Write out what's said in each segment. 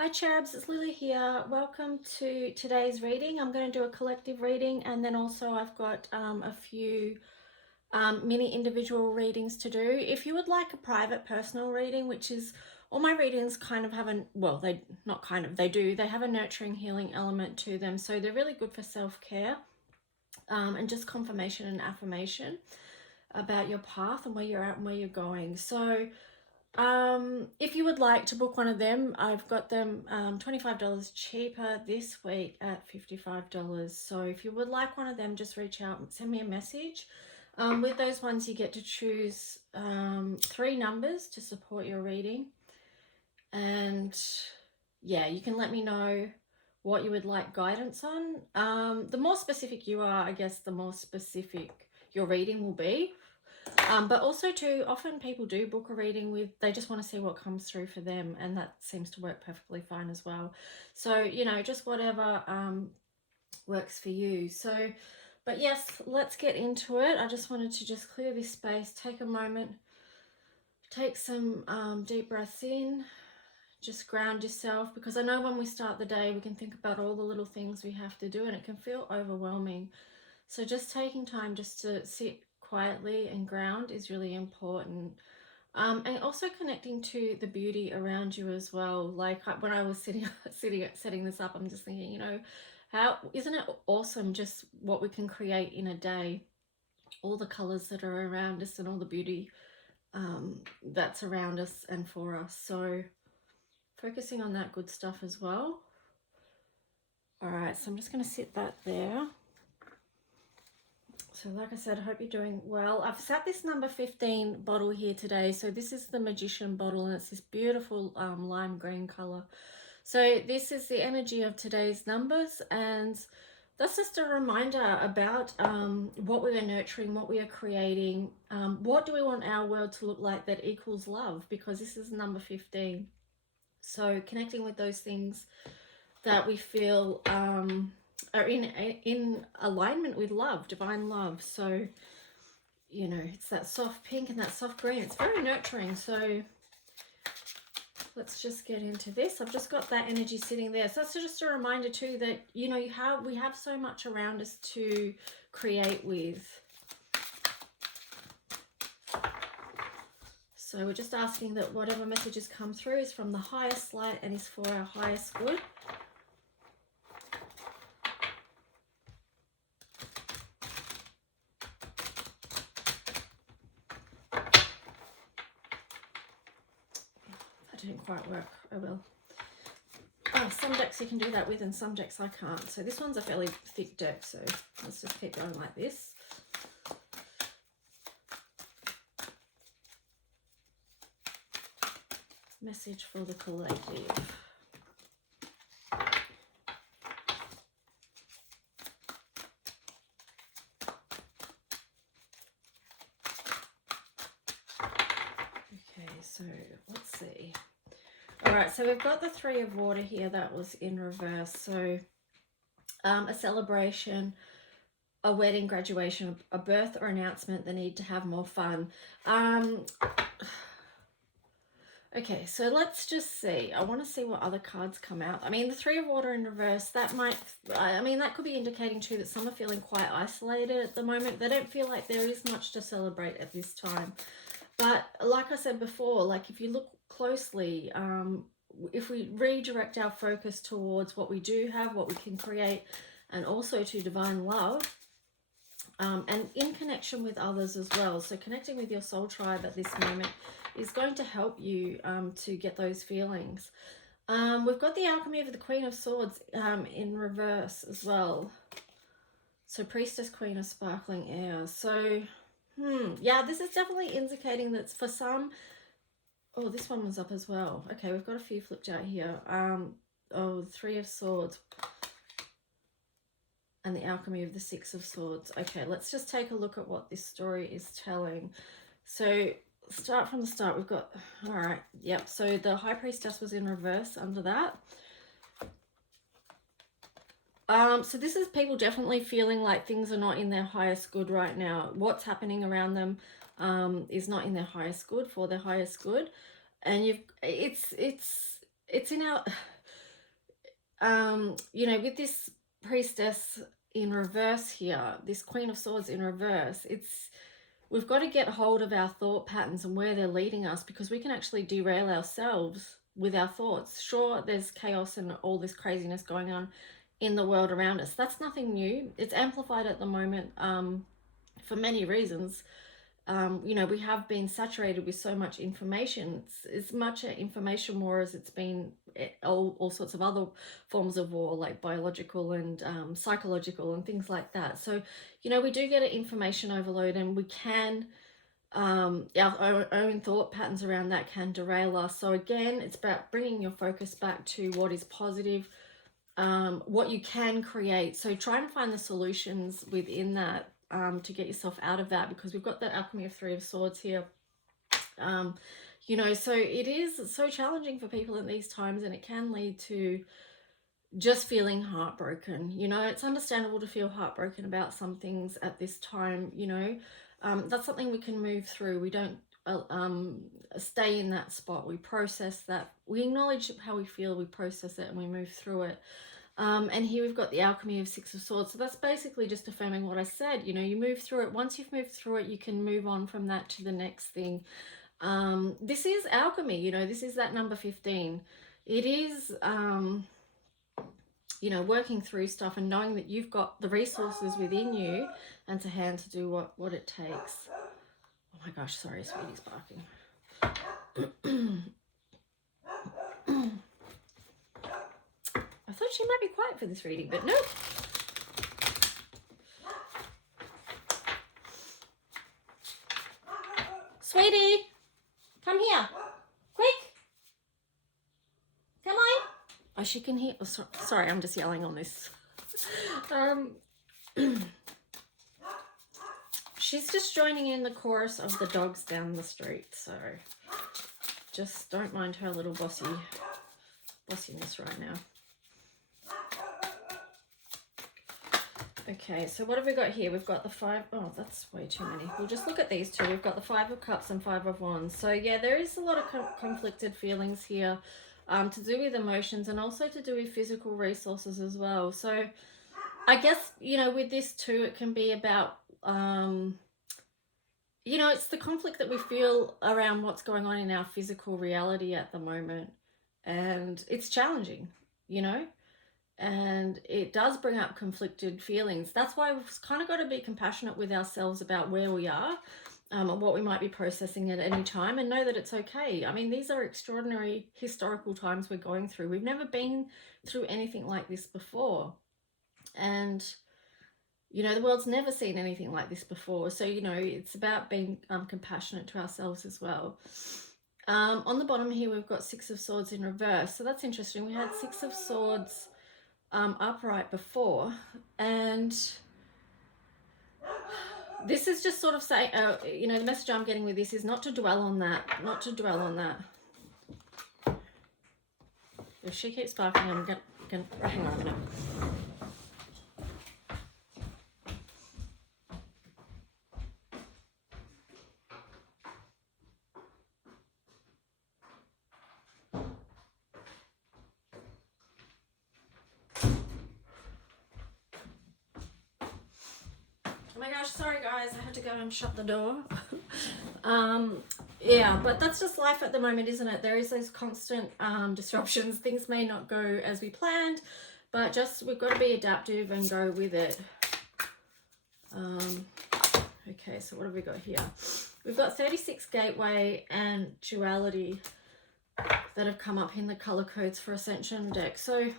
Hi Cherubs, it's Lily here. Welcome to today's reading. I'm going to do a collective reading, and then also I've got a few mini individual readings to do. If you would like a private personal reading, which is all my readings kind of have a, well, they not kind of, they do, they have a nurturing healing element to them. So they're really good for self-care and just confirmation and affirmation about your path and where you're at and where you're going. So if you would like to book one of them, I've got them $25 cheaper this week at $55. So if you would like one of them, just reach out and send me a message. With those ones, you get to choose 3 numbers to support your reading. And yeah, you can let me know what you would like guidance on. The more specific you are, I guess, the more specific your reading will be. But also too, often people do book a reading with, they just want to see what comes through for them, and that seems to work perfectly fine as well. So, you know, just whatever works for you. So, but yes, let's get into it. I just wanted to just clear this space, take a moment, take some deep breaths in, just ground yourself, because I know when we start the day, we can think about all the little things we have to do and it can feel overwhelming. So just taking time just to sit quietly and ground is really important. And also connecting to the beauty around you as well. Like when I was setting this up, I'm just thinking, you know, how isn't it awesome just what we can create in a day, all the colors that are around us and all the beauty that's around us and for us. So focusing on that good stuff as well. All right, so I'm just going to sit that there. So like I said, I hope you're doing well. I've sat this number 15 bottle here today. So this is the Magician bottle, and it's this beautiful lime green color. So this is the energy of today's numbers, and that's just a reminder about what we are nurturing, what we are creating, what do we want our world to look like that equals love, because this is number 15. So connecting with those things that we feel are in alignment with love, divine love. So, you know, it's that soft pink and that soft green. It's very nurturing. So let's just get into this. I've just got that energy sitting there. So that's just a reminder too that, you know, we have so much around us to create with. So we're just asking that whatever messages come through is from the highest light and is for our highest good. That didn't quite work. Oh well. Oh, some decks you can do that with and some decks I can't. So this one's a fairly thick deck, so let's just keep going like this. Message for the collective. Okay, so let's see. All right, so we've got the 3 of water here that was in reverse. So a celebration, a wedding, graduation, a birth or announcement, the need to have more fun. Okay, so let's just see. I want to see what other cards come out. I mean, the 3 of water in reverse, that might, I mean, that could be indicating too that some are feeling quite isolated at the moment. They don't feel like there is much to celebrate at this time. But like I said before, like if you look closely, if we redirect our focus towards what we do have, what we can create, and also to divine love, and in connection with others as well. So connecting with your soul tribe at this moment is going to help you to get those feelings. We've got the alchemy of the Queen of Swords in reverse as well. So Priestess, Queen of Sparkling Air. So, yeah, this is definitely indicating that for some... Oh, this one was up as well. Okay, we've got a few flipped out here. Oh, 3 of Swords. And the alchemy of the 6 of Swords. Okay, let's just take a look at what this story is telling. So start from the start. We've got, all right, yep. So the High Priestess was in reverse under that. So this is people definitely feeling like things are not in their highest good right now. What's happening around them is not in their highest good, for their highest good. And it's in our... you know, with this priestess in reverse here, this Queen of Swords in reverse, we've got to get hold of our thought patterns and where they're leading us, because we can actually derail ourselves with our thoughts. Sure, there's chaos and all this craziness going on in the world around us. That's nothing new. It's amplified at the moment for many reasons. You know, we have been saturated with so much information. It's as much an information war as it's been all sorts of other forms of war, like biological and psychological and things like that. So, you know, we do get an information overload, and we can, our own thought patterns around that can derail us. So again, it's about bringing your focus back to what is positive, what you can create. So try and find the solutions within that, to get yourself out of that, because we've got that alchemy of Three of Swords here. You know, so it is so challenging for people in these times, and it can lead to just feeling heartbroken. You know, it's understandable to feel heartbroken about some things at this time. You know, that's something we can move through. We don't stay in that spot. We process that. We acknowledge how we feel, we process it, and we move through it. And here we've got the alchemy of Six of Swords. So that's basically just affirming what I said. You know, you move through it. Once you've moved through it, you can move on from that to the next thing. This is alchemy. You know, this is that number 15. It is, you know, working through stuff and knowing that you've got the resources within you and to hand to do what it takes. Oh my gosh, sorry, sweetie's barking. I thought she might be quiet for this reading, but no. Sweetie, come here. Quick. Come on. Oh, she can hear. Oh, sorry, I'm just yelling on this. She's just joining in the chorus of the dogs down the street, so just don't mind her little bossiness right now. Okay, so what have we got here? We've got the five. Oh, that's way too many. We'll just look at these two. We've got the Five of Cups and Five of Wands. So yeah, there is a lot of conflicted feelings here, to do with emotions and also to do with physical resources as well. So I guess, you know, with this too, it can be about, you know, it's the conflict that we feel around what's going on in our physical reality at the moment. And it's challenging, you know, and it does bring up conflicted feelings. That's why we've kind of got to be compassionate with ourselves about where we are, and what we might be processing at any time, and know that it's okay. I mean, these are extraordinary historical times we're going through. We've never been through anything like this before. And, you know, the world's never seen anything like this before. So, you know, it's about being compassionate to ourselves as well. On the bottom here, we've got Six of Swords in reverse. So that's interesting. We had Six of Swords upright before, and this is just sort of saying, you know, the message I'm getting with this is not to dwell on that, not to dwell on that. If she keeps barking, I'm gonna hang on a minute. Oh my gosh, sorry guys, I had to go and shut the door. Yeah, but that's just life at the moment, isn't it? There is those constant disruptions. Things may not go as we planned, but just we've got to be adaptive and go with it. Okay, so what have we got here? We've got 36 Gateway and Duality that have come up in the color codes for Ascension deck. So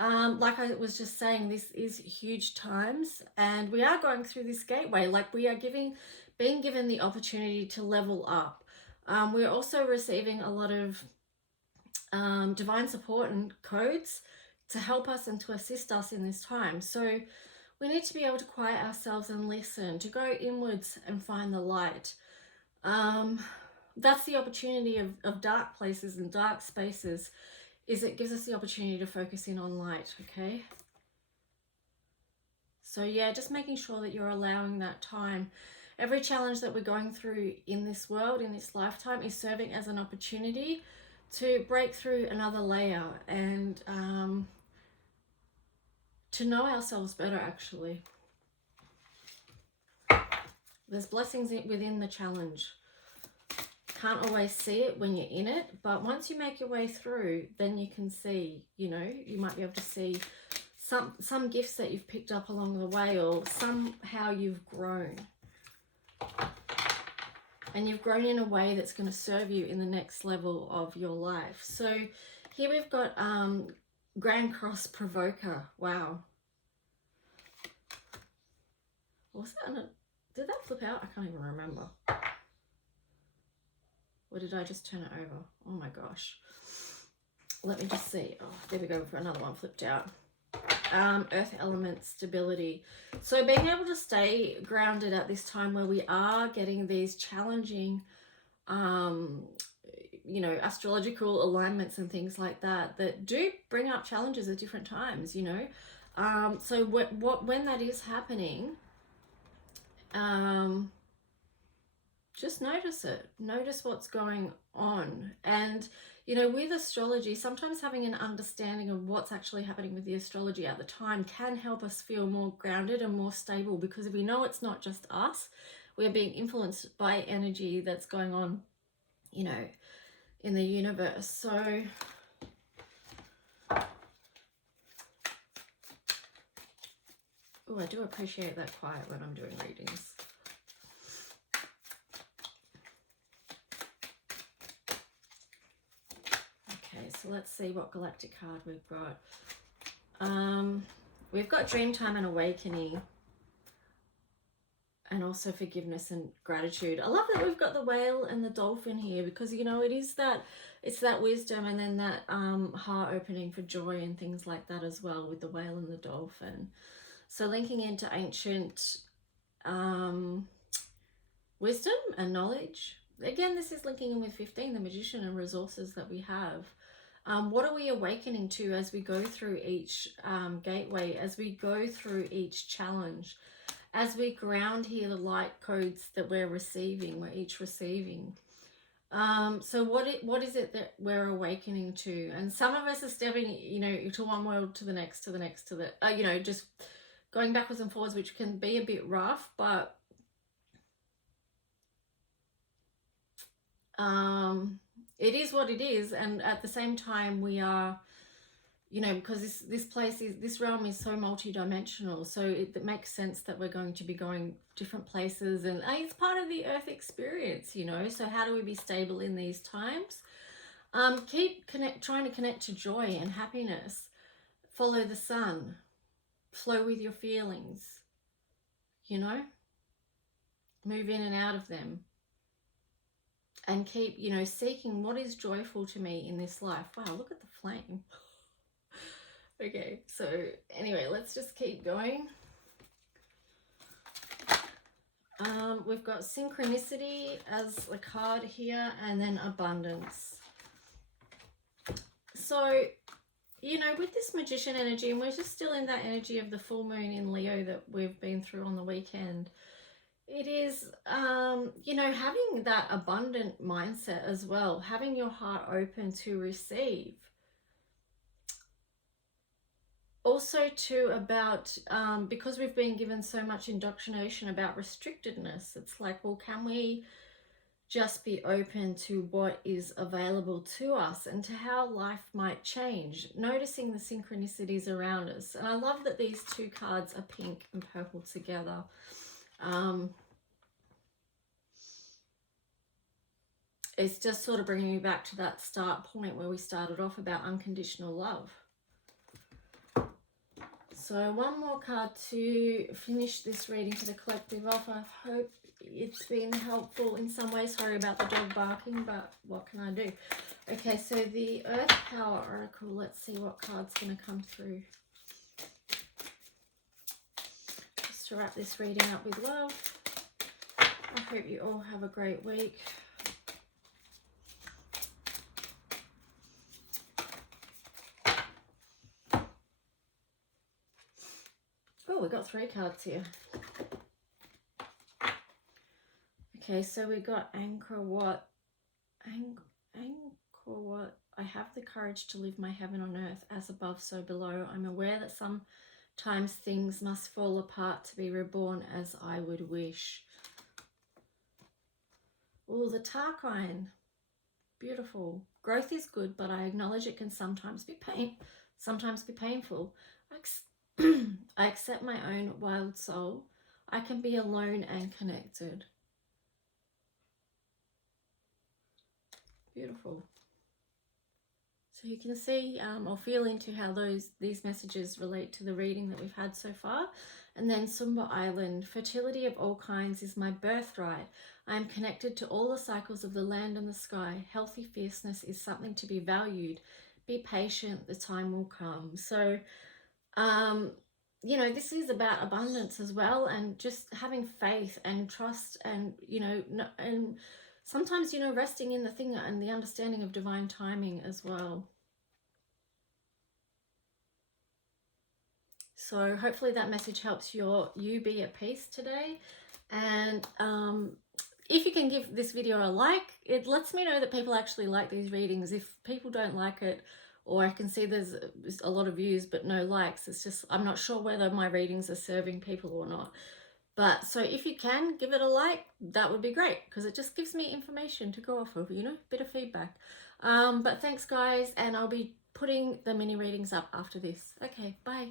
like I was just saying, this is huge times, and we are going through this gateway. Like, we are being given the opportunity to level up. We're also receiving a lot of divine support and codes to help us and to assist us in this time. So we need to be able to quiet ourselves and listen, to go inwards and find the light. That's the opportunity of dark places and dark spaces, is it gives us the opportunity to focus in on light, okay? So yeah, just making sure that you're allowing that time. Every challenge that we're going through in this world, in this lifetime, is serving as an opportunity to break through another layer and to know ourselves better, actually. There's blessings within the challenge. Can't always see it when you're in it, but once you make your way through, then you can see, you know, you might be able to see some gifts that you've picked up along the way, or somehow you've grown. And you've grown in a way that's going to serve you in the next level of your life. So here we've got Grand Cross Provoker. Wow. What was that? Did that flip out? I can't even remember. Or did I just turn it over? Oh my gosh. Let me just see. Oh, there we go, for another one flipped out. Earth element stability. So being able to stay grounded at this time where we are getting these challenging, you know, astrological alignments and things like that, that do bring up challenges at different times, you know. So when that is happening, just notice it. Notice what's going on. And you know, with astrology, sometimes having an understanding of what's actually happening with the astrology at the time can help us feel more grounded and more stable, because if we know it's not just us, we're being influenced by energy that's going on, you know, in the universe. So oh, I do appreciate that quiet when I'm doing readings. So let's see what galactic card we've got. We've got Dreamtime and Awakening, and also forgiveness and gratitude. I love that we've got the whale and the dolphin here, because you know, it's that wisdom, and then that heart opening for joy and things like that as well, with the whale and the dolphin. So linking into ancient wisdom and knowledge. Again, this is linking in with 15, the magician, and resources that we have. What are we awakening to as we go through each gateway, as we go through each challenge, as we ground here the light codes that we're each receiving. So what is it that we're awakening to? And some of us are stepping, you know, to one world to the next, to the next, to the, you know, just going backwards and forwards, which can be a bit rough, but it is what it is. And at the same time, we are, you know, because this realm is so multi-dimensional, so it makes sense that we're going to be going different places, and it's part of the earth experience, you know. So how do we be stable in these times? Trying to connect to joy and happiness. Follow the sun. Flow with your feelings, you know. Move in and out of them. And keep, you know, seeking what is joyful to me in this life. Wow, look at the flame. Okay, so anyway, let's just keep going. We've got synchronicity as a card here, and then abundance. So, you know, with this magician energy, and we're just still in that energy of the full moon in Leo that we've been through on the weekend, it is, you know, having that abundant mindset as well, having your heart open to receive. Also too about, because we've been given so much indoctrination about restrictedness, it's like, well, can we just be open to what is available to us and to how life might change, noticing the synchronicities around us. And I love that these two cards are pink and purple together. It's just sort of bringing me back to that start point where we started off about unconditional love. So one more card to finish this reading for the collective off. I hope it's been helpful in some way. Sorry about the dog barking, but what can I do? Okay, so the Earth Power Oracle. Let's see what card's going to come through. Just to wrap this reading up with love. I hope you all have a great week. Oh, we got 3 cards here. Okay, so we got Angkor Wat. Angkor Wat I have the courage to live my heaven on earth, as above, so below. I'm aware that sometimes things must fall apart to be reborn as I would wish. Oh, the Tarkine. Beautiful. Growth is good, but I acknowledge it can sometimes be painful. I accept my own wild soul. I can be alone and connected. Beautiful. So you can see or feel into how these messages relate to the reading that we've had so far. And then Sumba Island, fertility of all kinds is my birthright. I am connected to all the cycles of the land and the sky. Healthy fierceness is something to be valued. Be patient, the time will come. So, you know, this is about abundance as well, and just having faith and trust, and, you know, and sometimes, you know, resting in the thing and the understanding of divine timing as well. So hopefully that message helps you be at peace today. And if you can give this video a like, it lets me know that people actually like these readings. If people don't like it, or I can see there's a lot of views but no likes, it's just, I'm not sure whether my readings are serving people or not. But so if you can give it a like, that would be great, because it just gives me information to go off of, you know, bit of feedback. But thanks guys, and I'll be putting the mini readings up after this. Okay, bye.